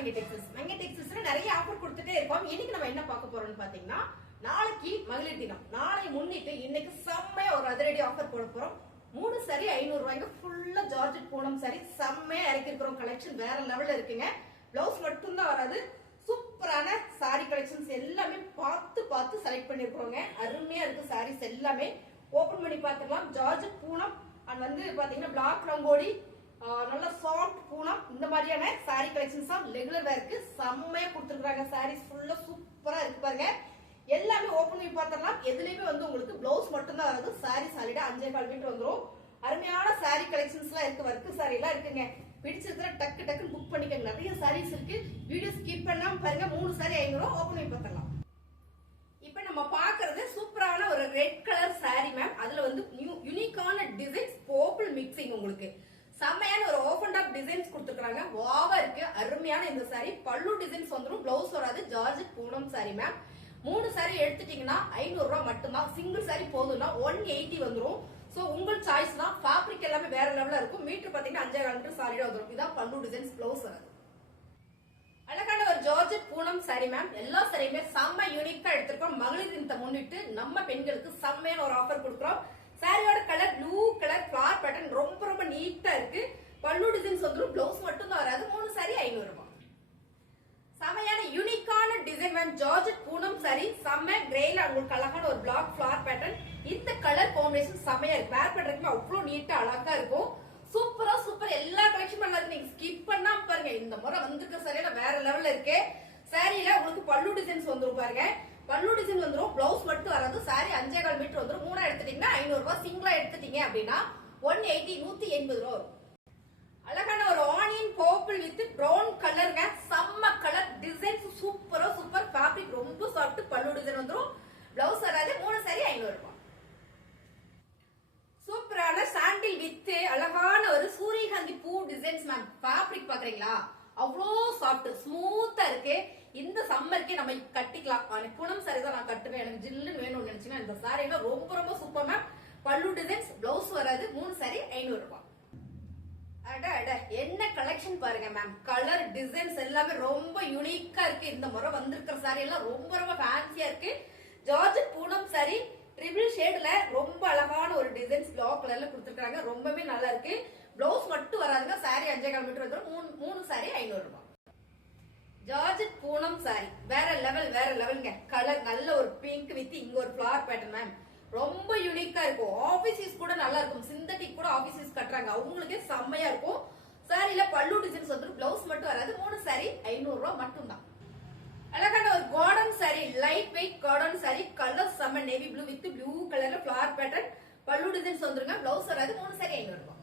மங்கை textiles நிறைய offer கொடுத்துட்டே இருக்கோம். இன்னைக்கு நம்ம என்ன பார்க்க போறோம்னு பாத்தீங்கன்னா, நாளைக்கு மகளிர் தினம். நாளை முன்னிட்டு இன்னைக்கு செம்மையா ஒரு அதிரடி ஆஃபர் போட போறோம். 3 சாரி 500 ரூபாய்க்கு ஃபுல்லா ஜார்ஜெட் பூனம் சாரி செம்மையா இறக்கி இருக்கிறோம். கலெக்ஷன் வேற லெவல்ல இருக்குங்க. பிளவுஸ் மட்டும் தான் வராது. சூப்பரான சாரி கலெக்ஷன்ஸ் எல்லாமே பார்த்து செலக்ட் பண்ணிருக்கோங்க. அருமையா இருக்கு சாரீஸ் எல்லாமே. ஓபன் பண்ணி பார்த்துக்கலாம். ஜார்ஜெட் பூனம் அண்ட் வந்து பாத்தீங்கன்னா பிளாக் ரங்கோலி, நல்ல சாஃப்ட் பூனம், இந்த மாதிரியான சாரி கலெக்ஷன்ஸ் தான் ரெகுலர் வேருக்கு செம்மையா கொடுத்துருக்காங்க. சாரீஸ் ஃபுல்லா சூப்பரா இருக்கு பாருங்க. எல்லாமே ஓபன் பண்ணி பார்த்தரலாம். எதுலயுமே வந்து உங்களுக்கு பிளவுஸ் மட்டும் தான் வருது. சாரி சாலிடா 5.25 மீட்டர் வந்துரும். அருமையான சாரி கலெக்ஷன்ஸ் எல்லாம் இருக்கு. வர்க் சாரி எல்லாம் இருக்குங்க. பிடிச்சிருக்கிற டக்கு புக் பண்ணிக்கங்க. நிறைய சாரீஸ் இருக்கு. வீடியோ ஸ்கிப் பண்ணாம பாருங்க. 3 சாரி 500 ஓபன் பண்ணி பார்த்தரலாம். இப்ப நம்ம பாக்குறது சூப்பரான ஒரு ரெட் கலர் சாரி மேம். அதுல வந்து யூனிக்கான டிசைன்ஸ், பர்பிள் மிக்சிங், உங்களுக்கு செம்மையான ஒரு ஓபன் டாப் டிசைன்ஸ் கொடுத்துருக்காங்க. வாவா இருக்கு. அருமையான இந்த சாரி. பல்லு டிசைன்ஸ் வந்துடும். பிளவுஸ் வராது. Georgette Poonam sorry ma'am. 3 sorry எடுத்துட்டீங்கன்னா 500 ரூபாய் மட்டும்தான். சிங்கிள் சாரி போதும்னா 180 வந்துடும். சோ உங்கள் சாய்ஸ் தான். ஃபேப்ரிக் எல்லாமே வேற லெவல்ல இருக்கும். மீட்டர் பாத்தீங்கன்னா 5.25 மீட்டர் சாரியா வந்துடும். இதான் பல்லு டிசைன்ஸ். பிளவுஸ் வராது. அழகான ஒரு ஜார்ஜெட் பூனம் சாரி மேம். எல்லா சாரியுமே செம்ம யூனிக்கா எடுத்திருக்கோம். மகளிர் தினத்தை முன்னிட்டு நம்ம பெண்களுக்கு செம்மையான ஒரு ஆஃபர் கொடுக்குறோம். சாரியோட colour blue colour flower pattern ரொம்ப நீட்டா இருக்கு. பல்லு டிசைன்ஸ் வந்துடும். பிளவுஸ் மட்டும் தான் வராது. 3 சாரி 500 ரூபாய். செமையான யூனிக்கான design ma'am. Georgette Poonam sorry செம்ம கிரேல உங்களுக்கு அழகான ஒரு பிளாக் ஃபிளார் பேட்டர்ன். இந்த கலர் காம்பினேஷன் செமையா இருக்கு. வேர் பண்றதுக்கு அவ்வளவு நீட்டா அழகா இருக்கும். சூப்பர் எல்லா கலெக்ஷன் பண்ணாது. நீங்க ஸ்கிப் பண்ணாம பாருங்க. இந்த முறை வந்திருக்க சாரியில வேற லெவல்ல இருக்கு. சாரியில உங்களுக்கு பல்லு டிசைன்ஸ் வந்துரும் பாருங்க. பல்லு டிசைன் வந்துரும். பிளவுஸ் மட்டும் வராது. சாரி 5.25 மீட்டர் வந்துரும். 3 எடுத்துட்டீங்கன்னா 500 ரூபாய். சிங்கிளா எடுத்துட்டீங்க அப்படின்னா 180 180 ரூபாய் வரும். அழகான ஒரு ஆனியன் பர்பிள் வித் பிரவுன் கலருங்க. செம்ம கலர். டிசைன்ஸ் சூப்பர் ஃபேப்ரிக் ரொம்ப சாஃப்ட். பல்லு டிசைன் வந்துரும். பிளவுஸ் வராது. 3 சாரி 500 ரூபாய். சூப்பரான சாண்டில் வித் அழகான ஒரு சூரியகாந்தி பூ டிசைன்ஸ் மேம். ஃபேப்ரிக் பாக்குறீங்களா? அவ்வளோ சாஃப்ட் ஸ்மூத்தா இருக்கு. இந்த சம்மருக்கு நம்ம கட்டிக்கலாம். பூனம் சாரி தான் நான் கட்டுவேன். எனக்கு ஜில்லுன்னு வேணும்னு நினைச்சீங்கன்னா இந்த சாரி எல்லாம் ரொம்ப சூப்பர் மேம். பல்லு டிசைன்ஸ். பிளவுஸ் வராது. 3 சாரி 500 ரூபாய். என்ன கலெக்ஷன் பாருங்க மேம். கலர் டிசைன்ஸ் எல்லாமே ரொம்ப யூனிக்கா இருக்கு. இந்த முறை வந்திருக்கிற சாரி எல்லாம் ரொம்ப ஃபேன்சியா இருக்கு. ஜார்ஜெட் பூனம் சாரி ட்ரிபிள் ஷேட்ல ரொம்ப அழகான ஒரு டிசைன்ஸ் பிளாக் கலர்ல கொடுத்துருக்காங்க. ரொம்பவே நல்லா இருக்கு. பிளவுஸ் மட்டும் வராதுங்க. சாரி 5.25 மீட்டர் வந்துடும். 3 சாரி 500 ரூபாய். ஜார்ஜெட் பூனம் சாரி வேற லெவலுங்க. கலர் நல்ல ஒரு பிங்க் வித் இங்க ஒரு ஃபிளார் பேட்டர்ன் மேம். ரொம்ப யூனிக்கா இருக்கும். ஆபீஸ் யூஸ் கூட நல்லா இருக்கும். சிந்தட்டிக் கூட ஆபீஸ் யூஸ் கட்டுறாங்க. அவங்களுக்கே செம்மையா இருக்கும். சாரியில பல்லு டிசைன்ஸ் வந்து பிளவுஸ் மட்டும் வராது. 3 சாரி 500 ரூபாய் மட்டும் தான். அழகான ஒரு garden sorry, light weight garden sorry. Colour செம்ம நேவி ப்ளூ வித் ப்ளூ கலர்ல ஃபிளார் பேட்டர்ன். பல்லு டிசைன்ஸ் வந்துருங்க. பிளவுஸ் வராது. 3 சாரி 500 ரூபாய்.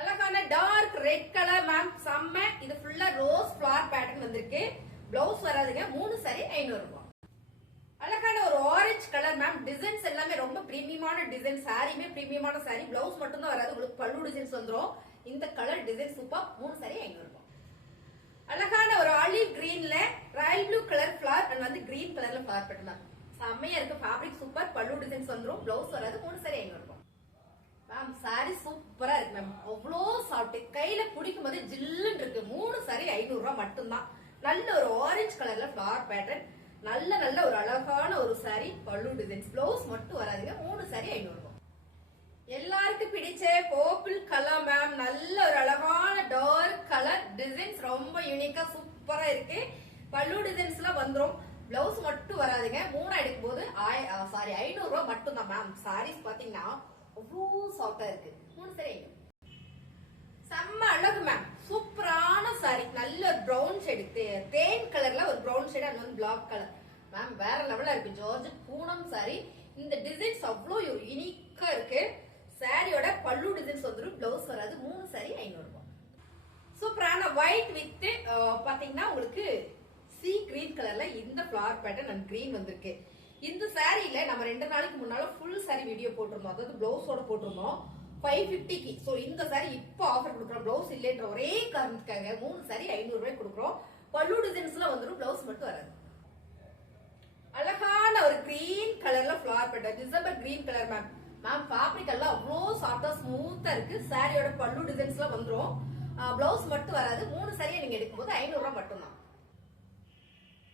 அழகான டார்க் ரெட் கலர் மேம். செம்ம. இது ஃபுல்லா ரோஸ் ஃபிளார் பேட்டர்ன் வந்திருக்கு. பிளவுஸ் வராதுங்க. 3 சாரி 500 ரூபாய். அழகான ஒரு ஆரஞ்சு கலர் மேம். டிசைன்ஸ் எல்லாமே ரொம்ப பிரீமியமான டிசைன். சாரியுமே பிரீமியமான சாரி. பிளவுஸ் மட்டும் தான் வராது. உங்களுக்கு பல்லு டிசைன்ஸ் வந்துரும். இந்த கலர் டிசைன் சூப்பர். 3 சாரி 500 ரூபாய். அழகான ஒரு ஆலிவ் கிரீன்ல royal blue colour floral and வந்து கிரீன் கலர்ல ஃபிளார் பேட்டர்ன். செம்மையா இருக்கு. Fabric super. பல்லு டிசைன்ஸ் வந்துரும். பிளவுஸ் வராது. 3 சாரி 500 ரூபாய். மேம் சாரி சூப்பரா இருக்கு மேம். அவ்வளோ சாஃப்ட். கையில பிடிக்கும் போது ஜில்லுன்னு இருக்கு. 3 சாரி 500 ரூபாய் மட்டும்தான். நல்ல ஒரு ஆரஞ்சு கலர்ல ஃபிளார் பேட்டர்ன். நல்ல ஒரு அழகான ஒரு சாரி. பல்லு டிசைன்ஸ். பிளவுஸ் மட்டும் வராதுங்க. 3 சாரி 500 ரூபாய். எல்லாருக்கும் பிடிச்ச பர்பிள் கலர் மேம். நல்ல ஒரு அழகான டார்க் கலர். டிசைன்ஸ் ரொம்ப யூனிக்கா சூப்பரா இருக்கு. பல்லு டிசைன்ஸ் எல்லாம் வந்துரும். பிளவுஸ் மட்டும் வராதுங்க. 3 எடுக்கும் போது 500 ரூபாய் மட்டும் தான் மேம். சாரீஸ் பாத்தீங்கன்னா அவ்வளோ சாஃப்டா இருக்கு. 3 சாரி 500. செம்ம அழகு மேம். சூப்பரான சாரி. நல்ல பிரவுன் ஷேடு, தேன் கலர்ல ஒரு பிரவுன் ஷேடு அண்ட் வந்து பிளாக் கலர் மேம். வேற லெவலா இருக்கு. Georgette Poonam sorry. இந்த டிசைன்ஸ் அவ்வளோ யூனிக்கா இருக்கு. சாரியோட பல்லு டிசைன்ஸ் வந்துடும். பிளவுஸ் வராது. 3 சாரி 500 ரூபாய். சூப்பரான ஒயிட் வித் பாத்தீங்கன்னா உங்களுக்கு சி கிரீன் கலர்ல இந்த ஃபிளார் பேட்டர்ன் அண்ட் கிரீன் வந்திருக்கு. இந்த சாரியில நம்ம 2 நாளைக்கு முன்னால ஃபுல் சாரி வீடியோ போட்டிருந்தோம். அதாவது பிளவுஸோட போட்டிருந்தோம் 550க்கு. சோ இந்த சாரி இப்ப ஆஃபர் கொடுக்குறோம். பிளவுஸ் இல்லைன்ற ஒரே காரணத்துக்காக 3 சாரி 500 ரூபாய் கொடுக்குறோம். பல்லு டிசைன்ஸ்லாம் வந்துடும். பிளவுஸ் மட்டும் வராது. அழகான ஒரு கிரீன் கலர்ல floral pattern. December green colour ma'am. Ma'am fabric எல்லாம் அவ்வளோ சாஃப்டா ஸ்மூத்தா இருக்கு. சாரியோட பல்லு டிசைன்ஸ்லாம் வந்துடும். பிளவுஸ் மட்டும் வராது. 3 சாரியை நீங்க எடுக்கும்போது 500 ரூபாய் மட்டும்தான்.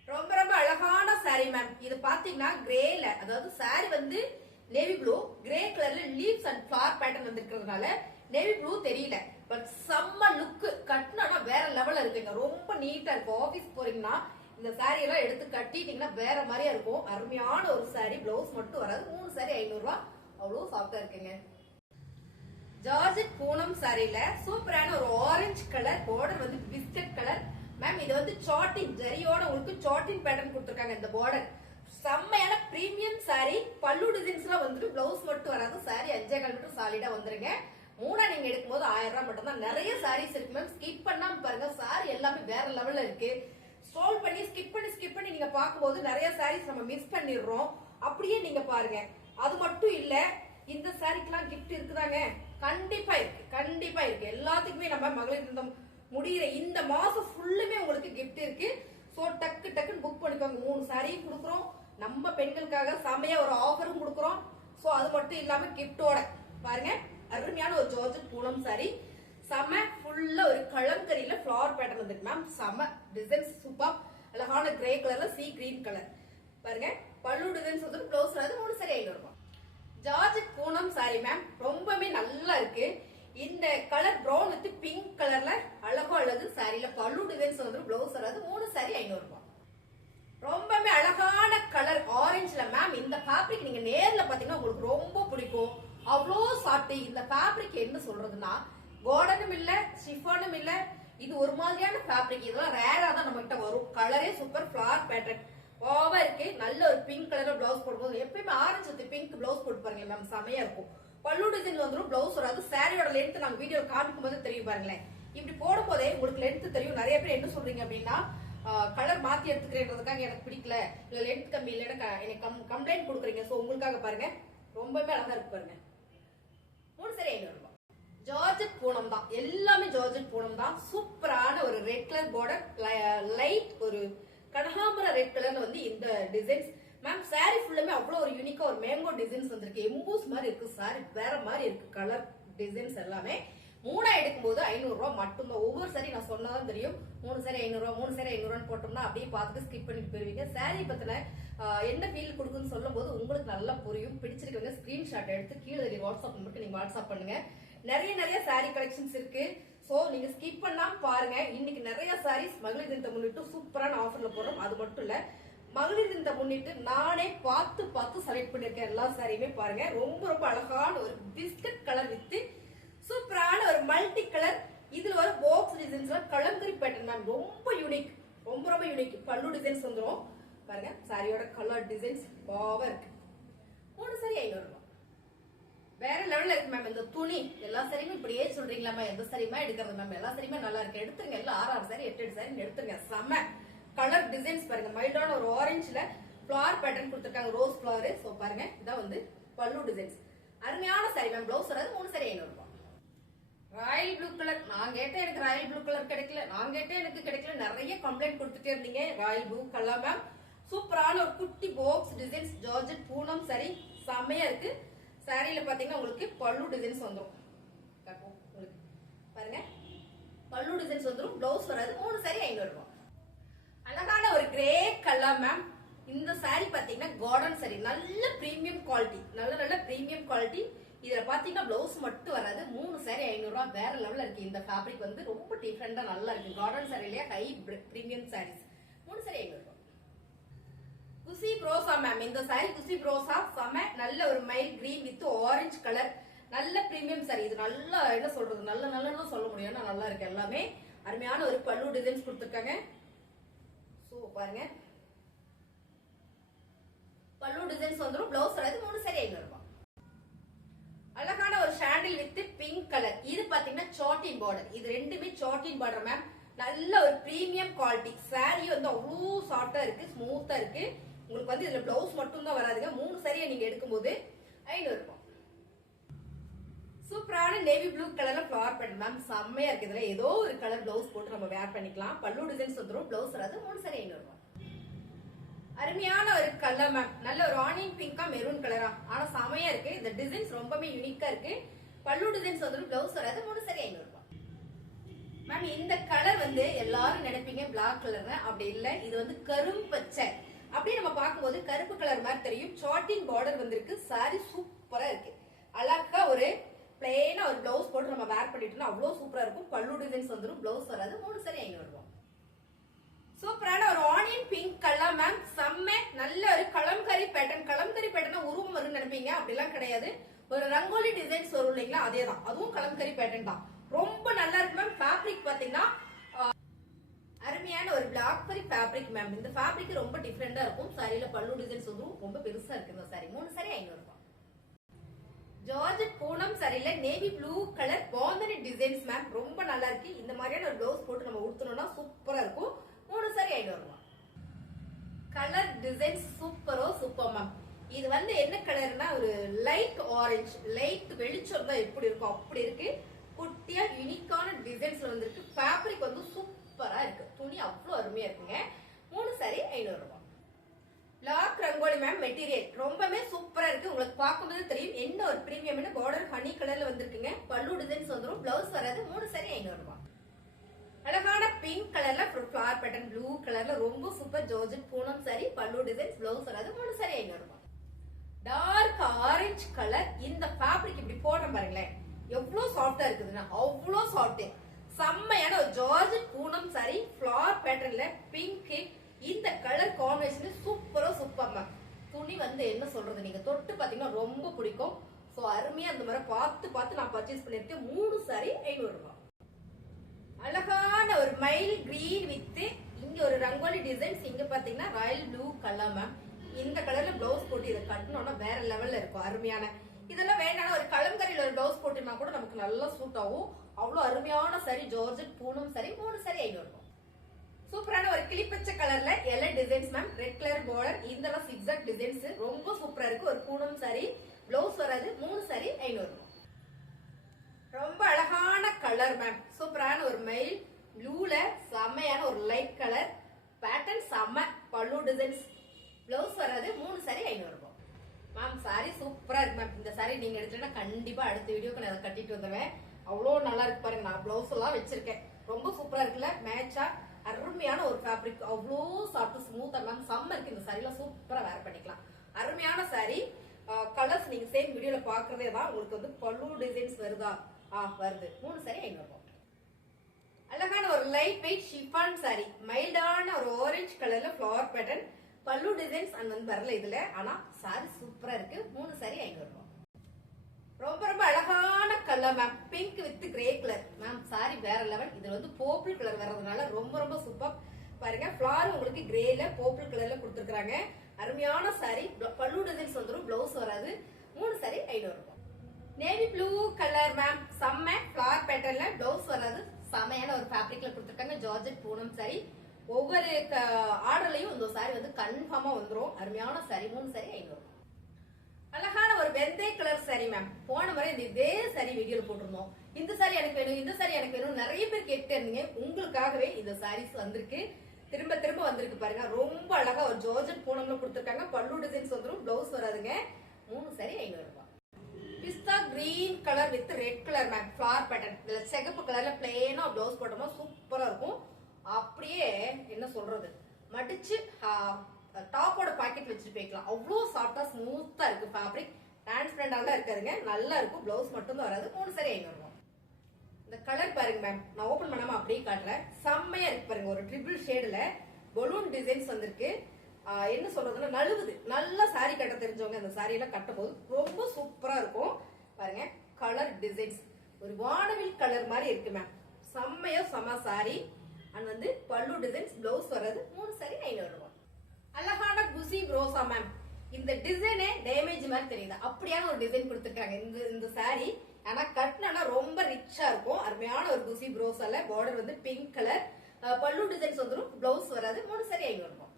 ரொம்ப ரொம்ப அழகான சாரி மேம். இது பாத்தீங்கன்னா கிரேல, அதாவது சாரி வந்து நேவி ப்ளூ, கிரே கலர்ல லீவ்ஸ் அண்ட் ஃபிளவர் பேட்டர்ன் வந்திருக்கிறதுனால நேவி ப்ளூ தெரியல. பட் செம்ம லுக், கட்டினா வேற லெவல்ல இருக்குங்க. ரொம்ப நீட்டா இருக்கும். ஆபீஸ் போறீங்கன்னா இந்த சாரி எல்லாம் எடுத்து கட்டிட்டீங்கன்னா வேற மாதிரியா இருக்கும். அருமையான ஒரு சாரி. பிளவுஸ் மட்டும் வராது. 3 சாரி 500 ரூபாய். அவ்வளவு சாஃப்டா இருக்குங்க. ஜார்ஜெட் பூனம் சாரியில சூப்பரான ஒரு ஆரஞ்சு கலர் பார்டர் வந்து பிஸ்கட் கலர் மேம். இது வந்து சாட்டின் ஜரியோட உங்களுக்கு சாட்டின் பேட்டர்ன் கொடுத்திருக்காங்க. இந்த பார்டர் செம்மையான பிரீமியம் சாரி. பல்லு டிசைன்ஸ்லாம் வந்துட்டு பிளவுஸ் மட்டும் வராது. சாரி 5.25 மீட்டர் சாலிடா வந்துருங்க. 3 நீங்க எடுக்கும்போது 1000 ரூபாய் மட்டும் தான். நிறைய சாரீஸ் இருக்கு மேம். ஸ்கிப் பண்ணாம பாருங்க. சாரி எல்லாமே வேற லெவல்ல இருக்கு. ஸ்க்ரோல் பண்ணி ஸ்கிப் பண்ணி நீங்க பாக்கும்போது நிறைய சாரீஸ் நம்ம மிஸ் பண்ணிடுறோம். அப்படியே நீங்க பாருங்க. அது மட்டும் இல்ல, இந்த சாரிக்கெல்லாம் கிஃப்ட் இருக்குதாங்க. கண்டிப்பா இருக்கு, கண்டிப்பா இருக்கு. எல்லாத்துக்குமே நம்ம மகளிர் தினம் முடிகிற இந்த மாசம் ஃபுல்லுமே உங்களுக்கு கிஃப்ட் இருக்கு. சோ டக்குன்னு புக் பண்ணிக்கோங்க. 3 சாரியும் கொடுக்குறோம். நம்ம பெண்களுக்காக செமையா ஒரு ஆஃபரும் கொடுக்குறோம். சோ அது மட்டும் இல்லாம கிஃப்டோட பாருங்க. அருமையான ஒரு ஜார்ஜெட் பூனம் சாரி. செம ஃபுல்லா ஒரு கலம்கரியில ஃபிளவர் பேட்டர்ன் வந்துருக்கு மேம். செம டிசைன்ஸ் சூப்பர். அழகான கிரே கலர்ல சீ கிரீன் கலர் பாருங்க. பல்லு டிசைன்ஸ் வந்து ப்ளவுஸ் வந்து 3 சாரி 500 ரூபாய். Georgette Poonam sorry ma'am. ரொம்பவே நல்லா இருக்கு. இந்த கலர் பிரவுன் வித் பிங்க் கலர்ல அழகு சாரியில பல்லு டிசைன்ஸ் வந்து ப்ளவுஸ் வராது. 3 சாரி 500 ரூபாய். ரொம்பவே அழகான கலர் ஆரஞ்சுல மேம். இந்த ஃபேப்ரிக் நீங்க நேர்ல பாத்தீங்கன்னா உங்களுக்கு ரொம்ப பிடிக்கும். அவ்வளோ சாஃப்ட். இந்த ஃபேப்ரிக் என்ன சொல்றதுன்னா கார்டனும் இல்ல, ஷிஃபானும் இல்ல. இது ஒரு மாதிரியான ஃபேப்ரிக். இதெல்லாம் ரேரா தான் நம்ம கிட்ட வரும். கலரே சூப்பர். ஃபிளவர் பேட்டர்ன் ஓவா இருக்கு. நல்ல ஒரு பிங்க் கலர்ல பிளவுஸ் போடும்போது எப்பயுமே ஆரஞ்சு வித் பிங்க் பிளவுஸ் போட்டு பாருங்க மேம். செமையா இருக்கும். பல்லு டிசைன் வந்துடும். பிளவுஸ் வராது. சாரியோட லென்த் நாங்க வீடியோ காமிக்கும் போது தெரியும் பாருங்களேன். இப்படி போடும் போதே உங்களுக்கு லென்த் தெரியும். நிறைய பேர் என்ன சொல்றீங்க அப்படின்னா கலர் மாத்தி எடுத்துக்கிறேன்றதுக்காக எனக்கு பிடிக்கல, இல்ல லென்த் கம்மி இல்லைன்னா எனக்கு கம்ப்ளைண்ட் கொடுக்குறீங்க. சோ உங்களுக்காக பாருங்க. ரொம்பவே அழகா இருக்கு பாருங்க. 3 சாரி 500 ரூபாய். ஜார்ஜெட் பூனம் தான். எல்லாமே ஜார்ஜெட் பூனம் தான். சூப்பரான ஒரு ரெட் கலர் பார்டர், லைட் ஒரு கனகாம்பர ரெட் கலர்ல வந்து இந்த டிசைன்ஸ் மேம். சாரி ஃபுல்லுமே அவ்வளவு ஒரு யூனிக்கா ஒரு மேங்கோ டிசைன்ஸ் வந்திருக்கு. எம்போஸ் மாதிரி இருக்கு. சாரி வேற மாதிரி இருக்கு. கலர் டிசைன்ஸ் எல்லாமே 3 எடுக்கும்போது 500 ரூபாய் மட்டும்தான். ஒவ்வொரு சாரி நான் சொன்னாதான் தெரியும். 3 சாரி 500 ரூபாய், 3 சாரி 500 ரூபான்னு போட்டோம்னா அப்படியே பார்த்துட்டு ஸ்கிப் பண்ணிட்டு போயிருவீங்க. சாரி பத்தின என்ன ஃபீல் கொடுக்குன்னு சொல்லும் போது உங்களுக்கு நல்லா புரியும். பிடிச்சிருக்கவங்க ஸ்கிரீன்ஷாட் எடுத்து கீழே வாட்ஸ்அப் நம்பருக்கு நீங்க வாட்ஸ்அப் பண்ணுங்க. நிறைய சாரி கலெக்ஷன்ஸ் இருக்கு. சோ நீங்க ஸ்கிப் பண்ணாம பாருங்க. இன்னைக்கு நிறைய சாரீஸ் மகளிர் தினத்தை முன்னிட்டு சூப்பரான ஆஃபர்ல போடுறோம். அது மட்டும் இல்ல, மகளிர் தினத்தை முன்னிட்டு நானே பார்த்து செலக்ட் பண்ணிருக்கேன். எல்லா சாரியுமே பாருங்க. ரொம்ப அழகான ஒரு பிஸ்கட் கலர் வித் சூப்பரான ஒரு மல்டி கலர். இதுல ஒரு பாக்ஸ் டிசைன்ஸ்ல கலங்கரி பேட்டர்ன் மேம். ரொம்ப யூனிக். ரொம்ப யூனிக். பல்லு டிசைன்ஸ் வந்துரும் பாருங்க. சாரியோட கலர் டிசைன்ஸ் பாவா இருக்கு. 3 சாரி 500 ரூபாய். வேற லெவல்ல இருக்கு மேம். இந்த துணி எல்லா சாரியுமே இப்படியே சொல்றீங்களாமா? எந்த சாரியுமா எடுக்கிறது மேம்? எல்லா சாரியுமே நல்லா இருக்கு. எடுத்துருங்க. எல்லாம் 6 சாரி 8 சாரி எடுத்துருங்க. செம்ம கலர் டிசைன்ஸ் பாருங்க. மைல்டான ஒரு ஆரஞ்சுல ஃபிளவர் பேட்டர்ன் கொடுத்திருக்காங்க. Rose flower. சோ பாருங்க. இதான் வந்து பல்லு டிசைன்ஸ். அருமையான சாரி மேம். பிளவுஸ் வராது. 3 சாரி 500 ரூபாய். Royal blue colour. நான் கேட்டேன் எனக்கு ராயல் ப்ளூ கலர் கிடைக்கல, நான் கேட்டேன் எனக்கு கிடைக்கல. நிறைய கம்ப்ளைண்ட் கொடுத்துட்டே இருந்தீங்க. Royal blue colour ma'am. சூப்பரான ஒரு குட்டி box designs georgette Poonam sorry. செம்மையா இருக்கு. சாரியில பாத்தீங்கன்னா உங்களுக்கு பல்லு டிசைன்ஸ் வந்துடும். உங்களுக்கு பாருங்க. பல்லு டிசைன்ஸ் வந்துடும். பிளவுஸ் வராது. 3 சாரி 500 ரூபாய். அழகான ஒரு கிரே கலர் மேம். இந்த சாரி பாத்தீங்கன்னா கார்டன் சாரி. நல்ல பிரீமியம் குவாலிட்டி. நல்ல பிரீமியம் குவாலிட்டி. இதுல பாத்தீங்கன்னா பிளவுஸ் மட்டும் வராது. 3 சாரி 500 ரூபாய். வேற லெவல்ல இருக்கு. இந்த ஃபேப்ரிக் வந்து ரொம்ப டிஃபரெண்டா நல்லா இருக்கு. கார்டன் சாரிலேயே ஹை பிரீமியம் சாரீஸ். 3 சாரி 500 ரூபாய். குசி ப்ரோசா மேம். இந்த சாரி குசி ப்ரோசா செம. நல்ல ஒரு mile green with orange colour. நல்ல பிரீமியம் சாரி. இது நல்லா என்ன சொல்றது, நல்ல சொல்ல முடியும். நல்லா இருக்கு. எல்லாமே அருமையான ஒரு பல்லு டிசைன்ஸ் கொடுத்திருக்காங்க. சோ பாருங்க. பல்லு டிசைன்ஸ் வந்துரும். பிளவுஸ் வராது. 3 சாரி 500 ரூபாய். அழகான ஒரு சாண்டில் வித் பிங்க் கலர். இது பாத்தீங்கன்னா சாட்டின் பார்டர். இது ரெண்டுமே சாட்டின் பார்டர் மேம். நல்ல ஒரு பிரீமியம் குவாலிட்டி. சாரி வந்து அவ்வளோ சாஃப்டா இருக்கு. ஸ்மூத்தா இருக்கு. உங்களுக்கு வந்து இதுல பிளவுஸ் மட்டும் தான் வராதுங்க. 3 சாரியை நீங்க எடுக்கும்போது 500 ரூபாய். சூப்பரான நேவி ப்ளூ கலர்ல ஃபிளவர் பேட்டர்ன் மேம். செம்மையா இருக்கு. இதுல ஏதோ ஒரு கலர் பிளவுஸ் போட்டு நம்ம வேர் பண்ணிக்கலாம். பல்லு டிசைன்ஸ் வந்துரும். பிளவுஸ் வராது. 3 சாரி 500 ரூபாய். அருமையான ஒரு கலர் மேம். நல்ல ஒரு ஆனியன் பிங்கா மெரூன் கலரா. ஆனா செமையா இருக்கு. இந்த டிசைன்ஸ் ரொம்பவே யூனிக்கா இருக்கு. பல்லு டிசைன்ஸ் வந்துரும். பிளவுஸ் வராது. 3 சாரி 500 ரூபாய். மேம் இந்த கலர் வந்து எல்லாரும் நினைப்பீங்க பிளாக் கலர், அப்படி இல்ல, இது வந்து கரும்பச்சை. அப்படியே நம்ம பார்க்கும்போது கருப்பு கலர் மாதிரி தெரியும். சாட்டின் பார்டர் வந்திருக்கு. சாரி சூப்பரா இருக்கு. அழகா ஒரு பிளெயினா ஒரு பிளவுஸ் போட்டு நம்ம வேர் பண்ணிட்டோம்னா அவ்வளவு சூப்பரா இருக்கும். பல்லு டிசைன்ஸ் வந்துடும், பிளவுஸ் வராது. 3 சாரி 500 ரூபாய். சூப்பரான ஒரு ஆனியன் பிங்க் கலர் மேம். செம்ம நல்ல ஒரு கலம்கரி பேட்டர்ன். கலம்கரி பேட்டர்னா உருவம் வரும்னு நினைப்பீங்க, அப்படிலாம் கிடையாது. ஒரு ரங்கோலி டிசைன்ஸ் வரும் இல்லைங்களா, அதேதான். அதுவும் கலம்கரி பேட்டர்ன் தான். ரொம்ப நல்லா இருக்கு மேம். ஃபேப்ரிக் பாத்தீங்கன்னா அருமையான ஒரு பிளாக் கரி ஃபேப்ரிக் மேம். இந்த ஃபேப்ரிக் ரொம்ப டிஃபரெண்டா இருக்கும். சாரியில பல்லு டிசைன்ஸ் வந்து ரொம்ப பெருசா இருக்கு. இந்த சாரி 3 சாரி 500 ரூபாய். ஜார்ஜெட் பூனம் சாரியில navy blue colour bandhani designs ma'am. ரொம்ப நல்லா இருக்கு. இந்த மாதிரியான ஒரு ப்ளவுஸ் போட்டு நம்ம உடுத்தணும்னா சூப்பரா இருக்கும். 3 சாரி 500 ரூபாய். கலர் டிசைன்ஸ் சூப்பரோ சூப்பர் மேம். இது வந்து என்ன கலர்னா ஒரு லைட் ஆரஞ்சு, லைட் வெளிச்சம் தான் எப்படி இருக்கும் அப்படி இருக்கு. குட்டியா யூனிக்கான டிசைன்ஸ்ல வந்திருக்கு. ஃபேப்ரிக் வந்து சூப்பரா இருக்கு. துணி அவ்வளவு அருமையா இருக்குங்க. 3 சாரி 500 ரூபாய். பிளாக் ரங்கோலி மேம் மெட்டீரியல் ரொம்பவே சூப்பரா இருக்கு. உங்களுக்கு பார்க்கும்போது தெரியும் என்ன ஒரு பிரீமியம். பார்டர் ஹனி கலர்ல வந்திருக்குங்க. பல்லு டிசைன்ஸ் வந்துரும், பிளவுஸ் வராது. 3 சாரி 500 ரூபாய். அழகான பிங்க் கலர்ல ஃபிளவர் பேட்டர்ன், ப்ளூ கலர்ல ரொம்ப super georgette Poonam sari. Pallu designs, blouse வராது. 3 சாரி 500 ரூபாய். Dark orange colour. இந்த ஃபேப்ரிக் இப்படி போடுற பாருங்களேன், எவ்வளவு சாஃப்டா இருக்குதுன்னா அவ்வளோ சாஃப்ட். செம்மையான ஒரு ஜார்ஜெட் பூனம் சாரி. ஃபிளவர் பேட்டர்ன்ல பிங்க். இந்த கலர் காம்பினேஷன் சூப்பரா சூப்பர் மேம். துணி வந்து என்ன சொல்றது, நீங்க தொட்டு பாத்தீங்கன்னா ரொம்ப பிடிக்கும். சோ அருமையா அந்த மாதிரி பார்த்து பார்த்து நான் பர்ச்சேஸ் பண்ணிருக்கேன். 3 சாரி 500 ரூபாய். அழகான ஒரு மைல் கிரீன் வித் இங்க ஒரு ரங்கோலி டிசைன்ஸ். இங்க பாத்தீங்கன்னா ராயல் ப்ளூ கலர் மேம். இந்த கலர்ல பிளவுஸ் போட்டு இதை கட்டணும்னா வேற லெவல்ல இருக்கும். அருமையான இதெல்லாம் வேண்டாம், ஒரு கலம்கரியில ஒரு பிளவுஸ் போட்டுனா கூட நமக்கு நல்லா சூட் ஆகும். அவ்வளவு அருமையான sorry georgette Poonam sorry. 3 sari 500 ரூபாய். சூப்பரான ஒரு கிளிப்பச்சை கலர்ல எல்ல designs ma'am. Red colour border, இந்த சிக்ஸாக் டிசைன்ஸ் ரொம்ப சூப்பரா இருக்கு. ஒரு பூனம் சாரி, பிளவுஸ் வராது. 3 சாரி 500 ரூபாய். ரொம்ப அழகான கலர் மேம். சூப்பரான ஒரு மெயில் ப்ளூல செம்மையான ஒரு லைட் கலர் பேட்டர்ன். செம்ம பல்லு டிசைன்ஸ், பிளவுஸ் வராது. 3 சாரி 500 ரூபாய். மேம் சாரி சூப்பரா இருக்கு மேம். இந்த சாரி நீங்க எடுத்துட்டா கண்டிப்பா அடுத்த வீடியோக்கு நான் கட்டிட்டு வந்துடுவேன். அவ்வளோ நல்லா இருக்கு பாருங்க. நான் பிளவுஸ் எல்லாம் வச்சிருக்கேன். ரொம்ப சூப்பரா இருக்குல்ல, மேட்சா அருமையான ஒரு ஃபேப்ரிக். அவ்வளோ சாஃப்ட் ஸ்மூத்தா மேம். செம்ம இருக்கு. இந்த சாரில சூப்பரா வேர் பண்ணிக்கலாம். அருமையான சாரி. கலர்ஸ் நீங்க சேம் வீடியோல பாக்குறதே தான். உங்களுக்கு வந்து பல்லு டிசைன்ஸ் வருதா? வருது. 3 சாரி 500 ரூபாய். அழகான ஒரு லைட் வெயிட் ஷிஃபான் சாரி. மைல்டான ஒரு ஆரஞ்சு கலர்ல ஃபிளவர் பேட்டர்ன். பல்லு டிசைன்ஸ் அண்ட் வந்து வரல இதுல. ஆனா சாரி சூப்பரா இருக்கு. 3 சாரி 500 ரூபாய். ரொம்ப ரொம்ப அழகான colour ma'am. Pink with grey colour ma'am. Sorry வேற லெவல். இது வந்து பர்பிள் கலர் வர்றதுனால ரொம்ப ரொம்ப சூப்பர். பாருங்க ஃபிளவர் உங்களுக்கு கிரேல பர்பிள் கலர்ல கொடுத்துருக்காங்க. அருமையான சாரி. பல்லு டிசைன்ஸ் வந்துடும், பிளவுஸ் வராது. 3 சாரி 500 ரூபாய். Navy blue colour ma'am. செம்ம ஃபிளவர் பேட்டர்ன்ல, பிளவுஸ் வராது. செம்மையான ஒரு ஃபேப்ரிக்ல கொடுத்துருக்காங்க. Georgette Poonam sorry. ஒவ்வொரு ஆர்டர்லயும் இந்த சாரி வந்து கன்ஃபார்மா வந்துரும். அருமையான சாரி. 3 சாரி 500 ரூபாய். அழகான ஒரு வெந்தய கலர் சாரி மேம். போன முறை இந்த இதே சாரி வீடியோல போட்டிருந்தோம். இந்த சாரி எனக்கு வேணும், இந்த சாரி எனக்கு வேணும் நிறைய பேர் கேட்டு இருந்தீங்க. உங்களுக்காகவே இந்த சாரீஸ் வந்திருக்கு. திரும்ப திரும்ப வந்திருக்கு பாருங்க. ரொம்ப அழகா ஒரு ஜார்ஜெட் பூனம்ல கொடுத்துருக்காங்க. பல்லு டிசைன்ஸ் வந்துடும், பிளவுஸ் வராதுங்க. 3 சாரி 500 ரூபாய். பிஸ்தா green colour with red colour ma'am. Flower pattern. இதுல சிகப்பு கலர்ல பிளேனா பிளவுஸ் போட்டோம்னா சூப்பரா இருக்கும். அப்படியே என்ன சொல்றது, மடிச்சு டாப்போட பாக்கெட் வச்சுட்டு போய்க்கலாம். அவ்வளோ சாஃப்டா ஸ்மூத்தா இருக்கு. ஃபேப்ரிக் டிரான்ஸ்பரண்டா இருக்காதுங்க, நல்லா இருக்கும். பிளவுஸ் மட்டும் தான் வராது. 3 சாரி 500 ரூபாய். இந்த கலர் பாருங்க மேம். நான் ஓபன் பண்ணாம அப்படியே காட்டுறேன். செம்மையா இருக்கு பாருங்க. ஒரு ட்ரிபிள் ஷேடுல பலூன் டிசைன்ஸ் வந்திருக்கு. என்ன சொல்றதுன்னா நழுவுது. நல்லா சாரி கட்ட தெரிஞ்சவங்க இந்த சாரி எல்லாம் கட்டும் போது ரொம்ப சூப்பரா இருக்கும். பாருங்க கலர் டிசைன்ஸ் ஒரு வானவில் கலர் மாதிரி இருக்கு மேம். செம்மையா செம சாரி. அண்ட் வந்து பல்லு டிசைன்ஸ், பிளவுஸ் வராது. 3 சாரி 500 ரூபாய். அழகான குசி ப்ரோசா மேம். இந்த டிசைனே டேமேஜ் மாதிரி தெரியுது. அப்படியான ஒரு டிசைன் கொடுத்துருக்காங்க இந்த சாரி. ஆனா கட்டினா ரொம்ப ரிச்சா இருக்கும். அருமையான ஒரு குசி ப்ரோசால பார்டர் வந்து பிங்க் கலர். பல்லு டிசைன்ஸ் வந்துடும், பிளவுஸ் வராது. 3 சாரி 500 ரூபாய்.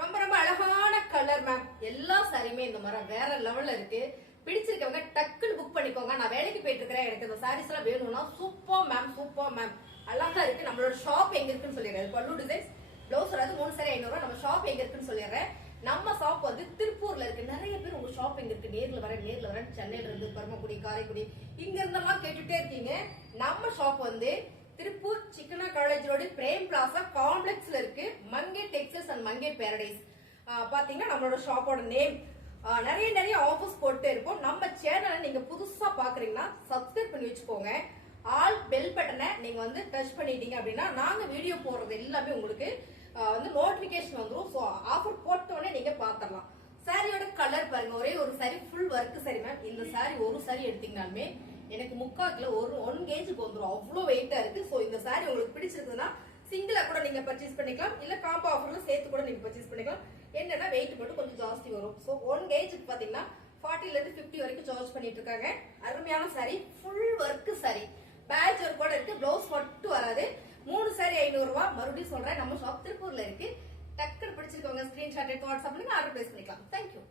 ரொம்ப ரொம்ப அழகான கலர் மேம். எல்லா சாரியுமே இந்த மாதிரி வேற லெவல்ல இருக்கு. பிடிச்சிருக்கவங்க டக்குன்னு புக் பண்ணிக்கோங்க. நான் வேலைக்கு போயிட்டு இருக்கிறேன், எனக்கு இந்த சாரீஸ் எல்லாம் வேணும்னா சூப்பர் மேம், சூப்பர் மேம். அழகா இருக்கு. நம்மளோட ஷாப் எங்க இருக்குன்னு சொல்லிடுறேன். பல்லு டிசைன்ஸ், பிளவுஸ் வராது. 3 சாரி 500 ரூபாய். நம்ம ஷாப் எங்க இருக்குன்னு சொல்லிடுறேன். நம்ம ஷாப் வந்து திருப்பூர்ல இருக்கு. நிறைய பேர் உங்க ஷாப் எங்க இருக்கு, நேர்ல வரேன் சென்னையில இருந்து, பரமக்குடி, காரைக்குடி, இங்க இருந்தெல்லாம் கேட்டுட்டே இருக்கீங்க. நம்ம ஷாப் வந்து திருப்பூர் சிக்கனா காலேஜ் ரோடு பிரேம் பிளாசா காம்ப்ளெக்ஸ்ல இருக்கு. மங்கை டெக்ஸ்டைல்ஸ் அண்ட் மங்கை பேரடைஸ். பாத்தீங்கன்னா நம்மளோட ஷாப்போட நேம். நிறைய நிறைய ஆஃபர்ஸ் போட்டு இருப்போம். நம்ம சேனலை நீங்க புதுசா பாக்குறீங்கன்னா சப்ஸ்கிரைப் பண்ணி வச்சுக்கோங்க. ஆல் பெல் பட்டனை நீங்க வந்து டச் பண்ணிட்டீங்க அப்படின்னா நாங்க வீடியோ போடுறது எல்லாமே உங்களுக்கு வந்து நோட்டிபிகேஷன் வந்துடும். ஸோ ஆஃபர் போட்டோடனே நீங்க பாத்திரலாம். சாரியோட கலர் பாருங்க, ஒரே ஒரு sorry full work sorry ma'am. இந்த சாரி ஒரு சாரி எடுத்தீங்கன்னாலுமே எனக்கு 3/4 கிலோ ஒரு 1 கேஜுக்கு வந்துடும். அவ்வளோ வெயிட்டா இருக்கு. ஸோ இந்த சாரி உங்களுக்கு பிடிச்சிருக்குதுன்னா சிங்கிளா கூட நீங்க பர்ச்சேஸ் பண்ணிக்கலாம், இல்ல காம்போ ஆஃபர்ல சேர்த்து கூட நீங்க பர்ச்சேஸ் பண்ணிக்கலாம். என்னன்னா வெயிட் மட்டும் கொஞ்சம் ஜாஸ்தி வரும். ஸோ 1 கேஜுக்கு பாத்தீங்கன்னா 40 ல இருந்து 50 வரைக்கும் சார்ஜ் பண்ணிட்டு இருக்காங்க. அருமையான sorry, full work sorry, patch work கூட இருக்கு. பிளவுஸ் மட்டும் வராது. 3 சாரி 500 ரூபாய். மறுபடியும் சொல்றேன், நம்ம ஷாப் திருப்பூர்ல இருக்கு. டக்குனு பிடிச்சிருக்கவங்க ஸ்கிரீன்ஷாட் எடுத்து வாட்ஸ்அப் பண்ணுங்க, ஆர்டர் பிளேஸ் பண்ணிக்கலாம். தேங்க்யூ.